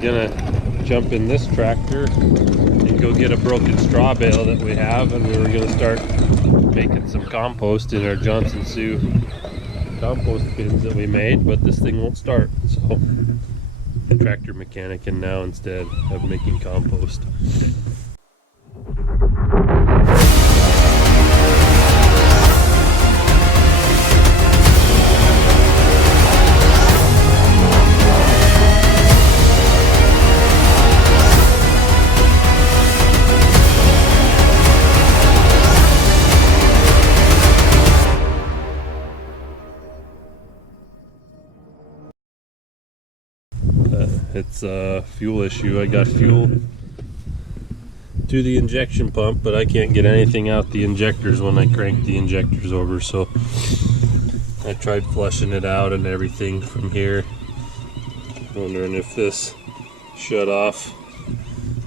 gonna jump in this tractor and go get a broken straw bale that we have, and we were gonna start making some compost in our Johnson Sioux compost bins that we made, but this thing won't start, so the tractor mechanic in now instead of making compost. It's a fuel issue. I got fuel to the injection pump, but I can't get anything out the injectors when I crank the injectors over, so I tried flushing it out and everything from here. Wondering if this shut off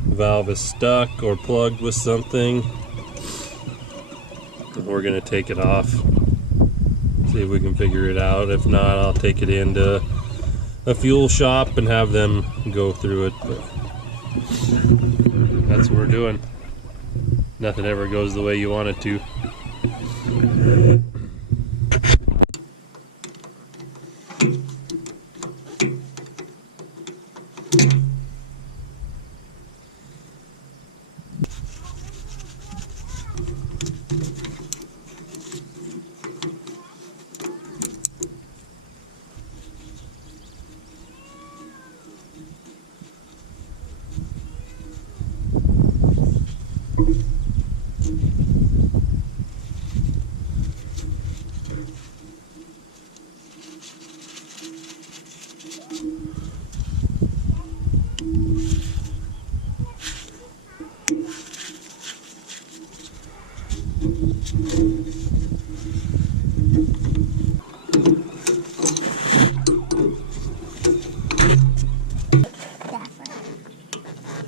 valve is stuck or plugged with something. We're gonna take it off, see if we can figure it out. If not, I'll take it into a fuel shop and have them go through it, but that's what we're doing. Nothing ever goes the way you want it to.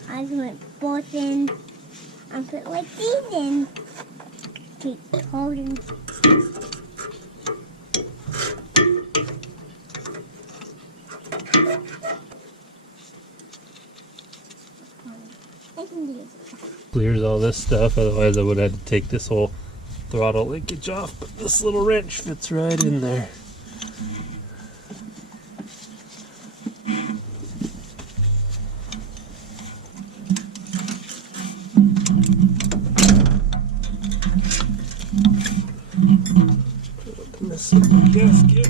I put both in. I put like these in. Keep holding. Clears all this stuff, otherwise I would have had to take this whole throttle linkage off, but this little wrench fits right in there. Open this little gasket.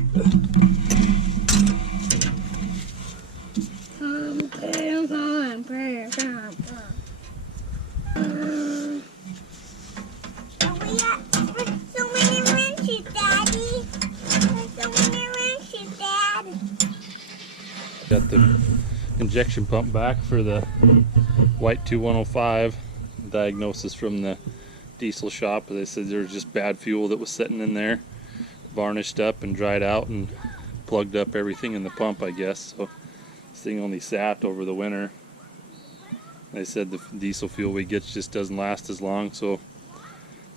Got the injection pump back for the white 2105. Diagnosis from the diesel shop. They said there was just bad fuel that was sitting in there, varnished up and dried out and plugged up everything in the pump, I guess. So this thing only sat over the winter. They said the diesel fuel we get just doesn't last as long, so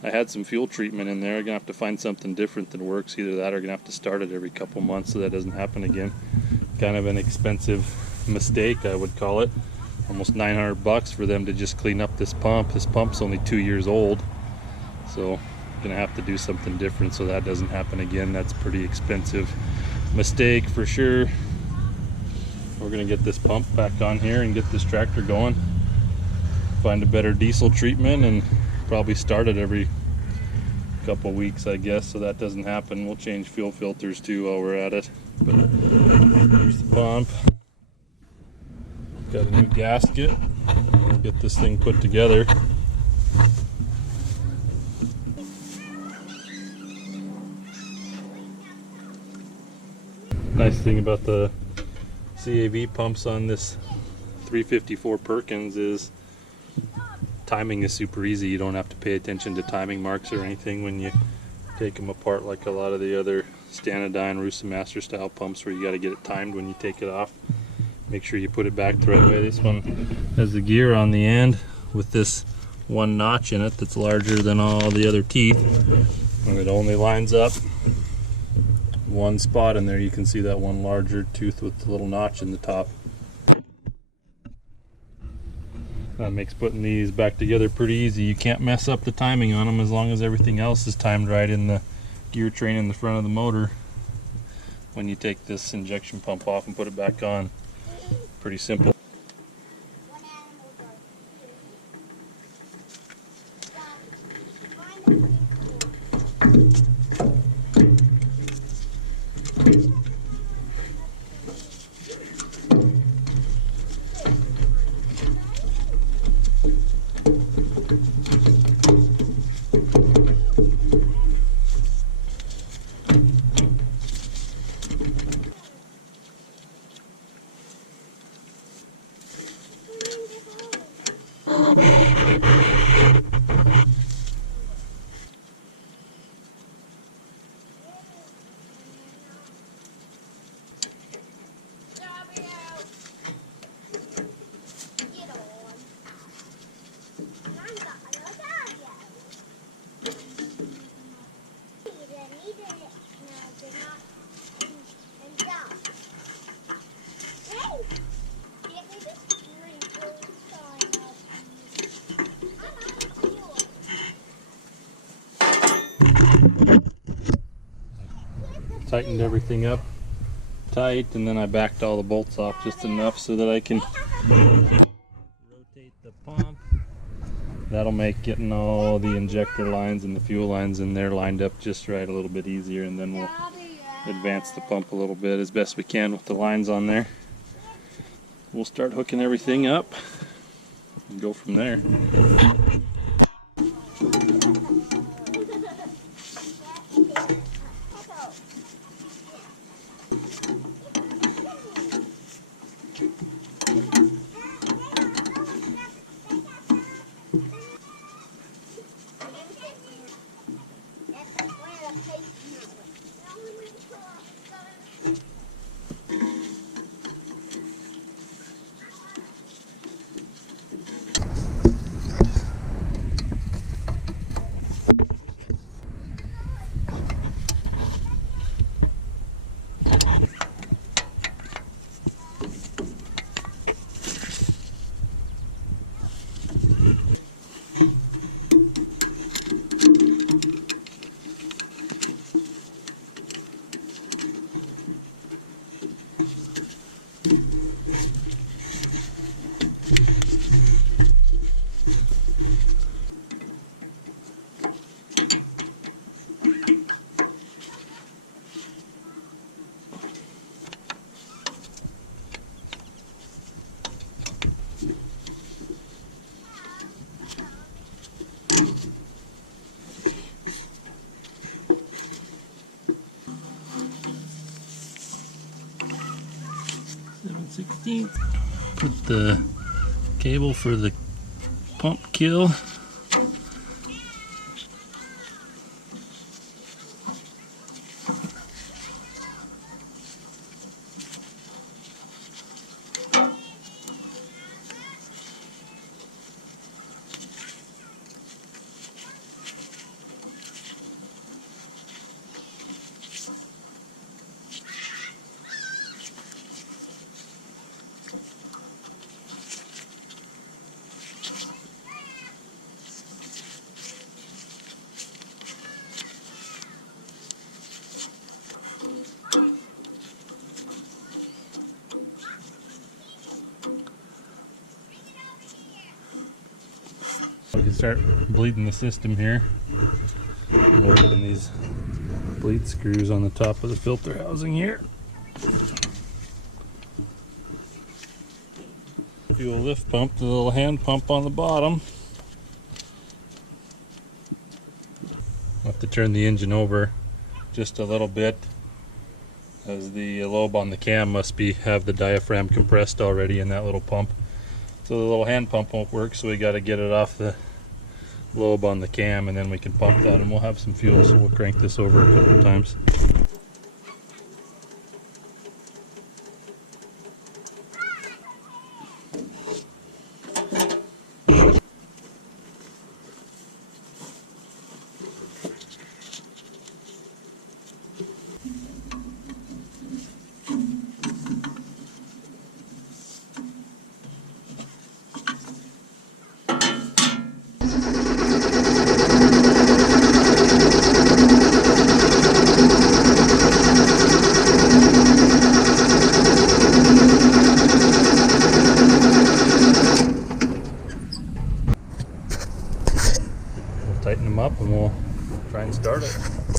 I had some fuel treatment in there. I'm gonna have to find something different that works. Either that or gonna have to start it every couple months so that doesn't happen again. Kind of an expensive mistake, I would call it. Almost $900 for them to just clean up this pump. This pump's only 2 years old, so gonna have to do something different so that doesn't happen again. That's a pretty expensive mistake for sure. We're gonna get this pump back on here and get this tractor going. Find a better diesel treatment and probably start it every couple weeks, I guess, so that doesn't happen. We'll change fuel filters too while we're at it. But here's the pump. Got a new gasket. We'll get this thing put together. Nice thing about the CAV pumps on this 354 Perkins is timing is super easy. You don't have to pay attention to timing marks or anything when you take them apart like a lot of the other Stanadyne Russamaster style pumps where you got to get it timed when you take it off. Make sure you put it back the right way. This one has the gear on the end with this one notch in it that's larger than all the other teeth, and it only lines up one spot in there. You can see that one larger tooth with the little notch in the top. That makes putting these back together pretty easy. You can't mess up the timing on them as long as everything else is timed right in the gear train in the front of the motor. When you take this injection pump off and put it back on, pretty simple. Tightened everything up tight, and then I backed all the bolts off just enough so that I can rotate the pump. That'll make getting all the injector lines and the fuel lines in there lined up just right a little bit easier, and then we'll advance the pump a little bit as best we can with the lines on there. We'll start hooking everything up and go from there. Put the cable for the pump kill. We can start bleeding the system here. We'll open these bleed screws on the top of the filter housing here. Fuel lift pump, the little hand pump on the bottom. We'll have to turn the engine over just a little bit, as the lobe on the cam must have the diaphragm compressed already in that little pump. So the little hand pump won't work, so we got to get it off the lobe on the cam, and then we can pump that, and we'll have some fuel, so we'll crank this over a couple times. and we'll try and start it.